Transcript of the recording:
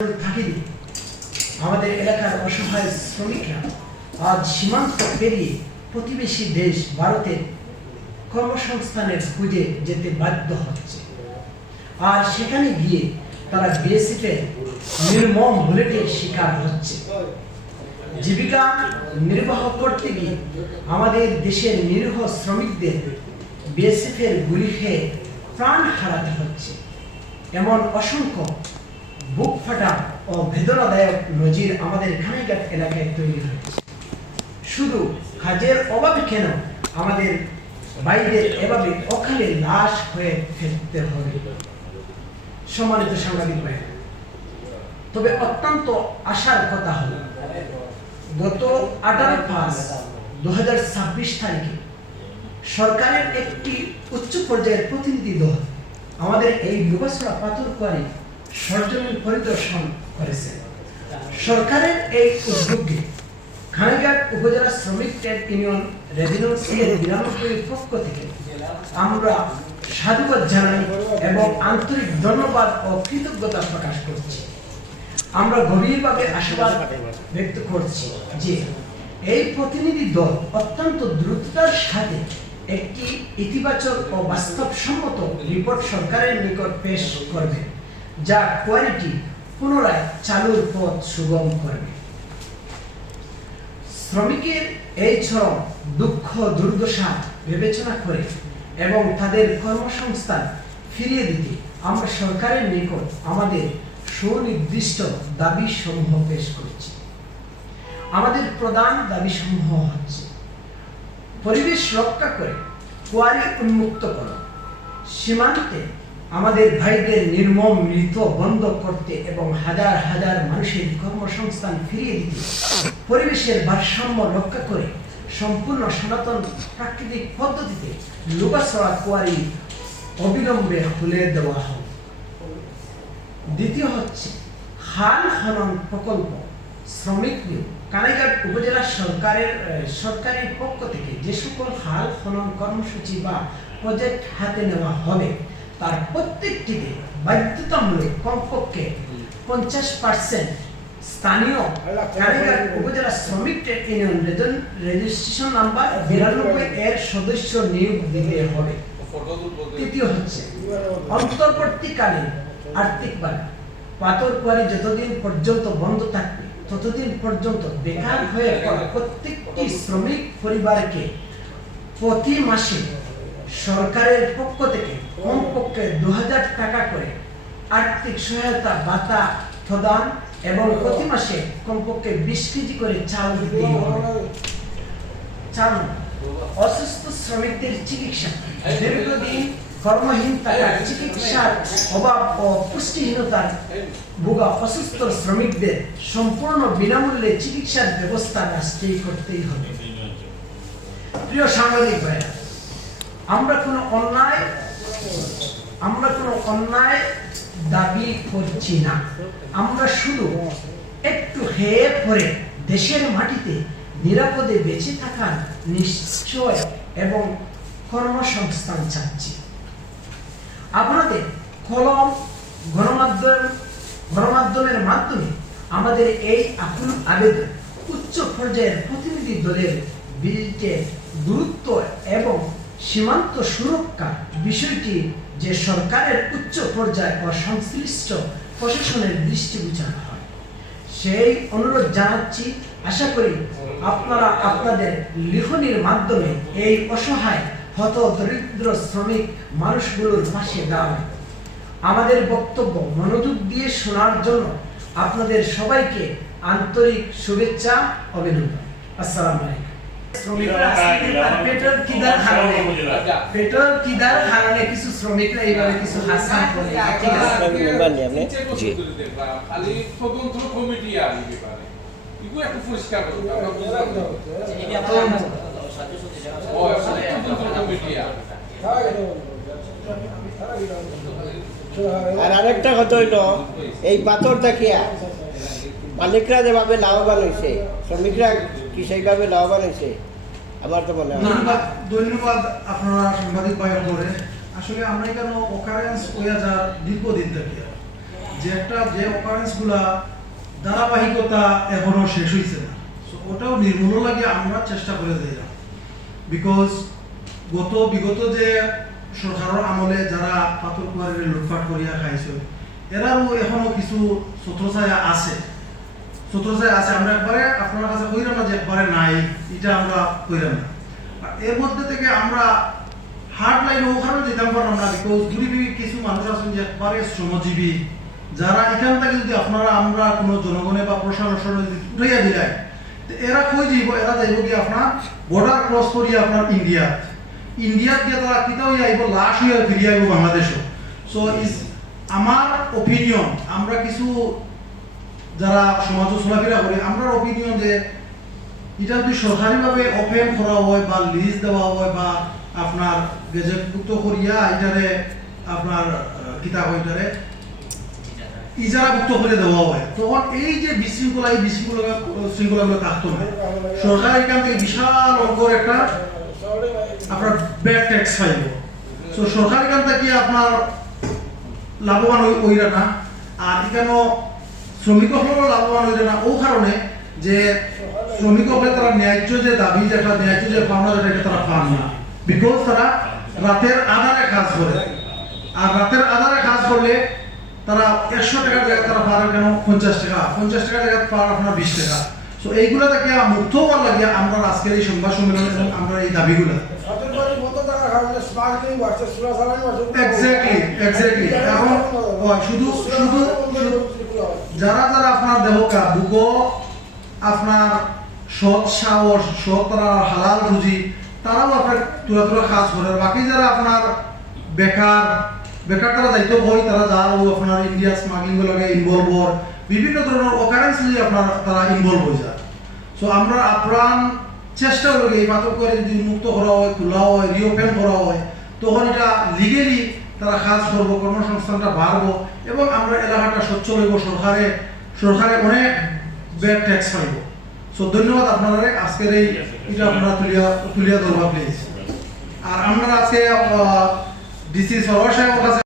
থাকিনি আমাদের এলাকার অসহায় শ্রমিকরা আজ সীমান্ত পেরিয়ে প্রতিবেশী দেশ ভারতের কর্মসংস্থানের খুঁজে যেতে বাধ্য হচ্ছে। আর সেখানে গিয়ে তারা বিএসএফের নির্মম বুলেটের শিকার হচ্ছে। জীবিকা নির্বাহ করতে গিয়ে আমাদের দেশের নিরীহ শ্রমিকদের বিএসএফের গুলি খেয়ে প্রাণ হারাতে হচ্ছে। এমন অসংখ্য বুক ফাটা ও বেদনাদায়ক নজির আমাদের খানিঘাট এলাকায় তৈরি হয়েছে। শুধু কাজের অভাবে কেন আমাদের বাইরের এভাবে অকালে লাশ হয়ে ফেলতে হবে? সম্মানিত সাংবাদিক ভাই, তবে অত্যন্ত আশার কথা হল গত 18/5/2026 তারিখে সরকারের একটি উচ্চ পর্যায়ের প্রতিনিধি দল আমাদের এই লুবাছড়া পাথরকুয়ারি সরজমিন পরিদর্শন করেছে। সরকারের এই উদ্যোগে খানিঘাট উপজেলা শ্রমিক ট্রেড ইউনিয়ন রেজিডেন্সিয়াল 92 পক্ষ থেকে আমরা সাধুবাদ জানাই এবং আন্তরিক ধন্যবাদ ও কৃতজ্ঞতা প্রকাশ করছি। আমরা গভীরভাবে আশাবাদ ব্যক্ত করছি যে এই প্রতিনিধি দল অত্যন্ত দ্রুততার সাথে একটি ইতিবাচক ও বাস্তবসম্মত রিপোর্ট সরকারের নিকট পেশ করবে, যা কোয়ালিটি পুনরায় চালুর পথ সুগম করবে। শ্রমিকের এই চরম দুঃখ দুর্দশা বিবেচনা করে এবং তাদের কর্মসংস্থান ফিরিয়ে দিতে আমরা সরকারের নিকট আমাদের সুনির্দিষ্ট দাবি সমূহ পেশ করছি। আমাদের প্রধান দাবি সমূহ হচ্ছে: পরিবেশ রক্ষা করে কোয়ারি উন্মুক্ত করা, সীমান্তে আমাদের ভাইদের নির্মম মৃত্যু বন্ধ করতে এবং হাজার হাজার মানুষের কর্মসংস্থান ফিরিয়ে দিতে, পরিবেশের ভারসাম্য রক্ষা করে সম্পূর্ণ সনাতন প্রাকৃতিক পদ্ধতিতে লুবাছড়া কোয়ারি অবিলম্বে খুলে দেওয়া হবে। দ্বিতীয় হচ্ছে খাল খনন প্রকল্প শ্রমিক নিয়োগ। কানাইঘাট উপজেলা সরকারি পক্ষ থেকে যে সকল খাল খনন কর্মসূচি বা প্রজেক্ট হাতে নেওয়া হবে তার প্রত্যেকটিতে বাধ্যতামূলক কমপক্ষে 50% স্থানীয় কানাইঘাট উপজেলা শ্রমিক ট্রেড ইউনিয়ন রেজিস্ট্রেশন নাম্বার 92 এর সদস্য নিয়োগ দিতে হবে। তৃতীয় হচ্ছে অন্তর্বর্তীকালীন আর্থিক বাধা। পাথরকুয়ারি যতদিন পর্যন্ত বন্ধ থাকবে ততদিন পর্যন্ত বেকার হয়ে পড়া প্রত্যেকটি শ্রমিক পরিবারকে প্রতি মাসে সরকারের পক্ষ থেকে কমপক্ষে 2000 টাকা করে আর্থিক সহায়তা ভাতা প্রদান এবং প্রতি মাসে কমপক্ষে 20 কেজি করে চাল দিতে হবে। 4, অসুস্থ শ্রমিকদের চিকিৎসা। দীর্ঘদিন কর্মহীন থাকার, চিকিৎসার অভাব ও পুষ্টিহীনতার ভোগা অসুস্থ শ্রমিকদের সম্পূর্ণ বিনামূল্যে চিকিৎসার ব্যবস্থা রাষ্ট্রই করতেই হবে। প্রিয় সাংবাদিক ভাইরা, আমরা কোনো অন্যায় দাবি করছি না। আমরা শুধু একটু হেয়ে পড়ে দেশের মাটিতে নিরাপদে বেঁচে থাকার নিশ্চয় এবং কর্মসংস্থান চাচ্ছি। আপনাদের কলম গণমাধ্যমের মাধ্যমে আমাদের এই আকুল আবেদন উচ্চ পর্যায়ের প্রতিনিধি দলের বিরুদ্ধে গুরুত্ব এবং সীমান্ত সুরক্ষা বিষয়টি যে সরকারের উচ্চ পর্যায় ও সংশ্লিষ্ট প্রশাসনের দৃষ্টিগোচর হয় সেই অনুরোধ জানাচ্ছি। আশা করি আপনারা আপনাদের লিখনির মাধ্যমে এই অসহায় হত দরিদ্র শ্রমিক মানুষগুলোর পাশে দাঁড়াবেন। আমাদের বক্তব্য মনোযোগ দিয়ে শোনার জন্য আপনাদের সবাইকে আন্তরিক শুভেচ্ছা, অভিনন্দন। আসসালামু আলাইকুম। পেট্রোল কিদার কারণে কিছু শ্রমিকরা এইভাবে কিছু হাসান করে, ঠিক আছে? খালি তদন্ত কমিটি আর এই ব্যাপারে এগুলো একটু পরিষ্কার করতে হবে। আর আরেকটা কথা হইল, এই পাথর দেখিয়া মালিকরা যেভাবে লাভবান হয়েছে, শ্রমিকরা কি সেইভাবে লাভবান হয়েছে আমার তো মনে হয়। ধন্যবাদ আপনারা সাংবাদিক ভাইয়ের করে। আসলে আমরা এখানে অকারেন্স হয়ে যা দীর্ঘদিন থেকে যে অকারেন্সগুলা ধারাবাহিকতা এখনো শেষ হয়েছে না, সো ওটাও নির্মূল লাগে আমরা চেষ্টা করে যাইলাম। বিকজ বিগত যে সরকারের আমলে যারা পাথর কুয়ারির লুটপাট করিয়া খাইছে, এরাও এখনো কিছু ছত্রছায়া আছে। আমরা একবারে আপনার কাছে কইরাম না যে একবারে নাই, এটা আমরা কইরাম না। আর এর মধ্যে থেকে আমরা হার্ড লাইন ওখানে যেতাম পারলাম না, বিকজ গরিবী কিছু মানুষ আছেন যে একবারে শ্রমজীবী, যারা এখান থেকে যদি আমরা কোনো জনগণে বা প্রশাসন যদি উঠাইয়া দিলাই, এরা কই যাইব, এরা যাইব কি আপনার বর্ডার ক্রস করিয়া আপনার ইন্ডিয়াত গিয়ে তারা কিতাও আইব, লাশ হইয়া ফিরিয়ে আইব বাংলাদেশও। সো ইজ আমার ওপিনিয়ন, আমরা কিছু যারা সমাজ চলাফেরা করি, আমরা ওপিনিয়ন যে এটা যদি সরকারিভাবে ওপেন করা হয় বা লিজ দেওয়া হয় বা আপনার গেজেটভুক্ত করিয়া এটারে আপনার কিতাব ওইটারে ইজারাভুক্ত করে দেওয়া হয়, তখন এই যে বিশৃঙ্খলাগুলো থাকতো না। সরকার এখান থেকে বিশাল অঙ্কর একটা আপনার ব্যাড ট্যাক্স পাইব। তো সরকার এখান থেকে আপনার লাভবান হইরা না, আর এখানেও শ্রমিক হলেও লাভবান হইরা না। ও কারণে যে শ্রমিক হলে তারা ন্যায্য যে দাবি, যেটা ন্যায্য যে পাওনা, যেটা এটা তারা পান না। বিকজ তারা রাতের আধারে কাজ করে, আর রাতের আধারে কাজ করলে তারা 100 টাকার জায়গায় তারা পারে কেন 50 টাকা, 50 টাকার জায়গায় পার আপনার 20 টাকা। সো এইগুলা থেকে মুক্ত হওয়ার লাগে আমরা আজকের এই সংবাদ সম্মেলন এবং আমরা এই দাবিগুলো এক্স্যাক্টলি এখন শুধু যারা আপনার দেহকা বুকো আপনার সৎ সাহস, সৎ তারা হালাল রুজি, তারাও আপনার তুরা কাজ করে। বাকি যারা আপনার বেকার তারা দায়িত্ব হয়, তারা যারা আপনার ইন্ডিয়া স্মাগলিং লাগে ইনভলভ হওয়ার, বিভিন্ন ধরনের অকারেন্স আপনার তারা ইনভলভ হয়ে যায়। সো আমরা আপ্রাণ চেষ্টা করি এই পাথর করে যদি মুক্ত করা হয়, খোলা হয়, রিওপেন করা হয়, তখন এটা লিগেলি তারা কাজ করবো, কর্মসংস্থানটা বাড়বো এবং আমরা এলাকাটা সচ্ছল হইব। সরকারে অনেক ব্যাড ট্যাক্স পাইব। সো ধন্যবাদ আপনারা আজকের এটা আপনারা তুলিয়া ধরবা প্লিজ। আর আমরা আজকে ডিসি সরকার সাহেবের কাছে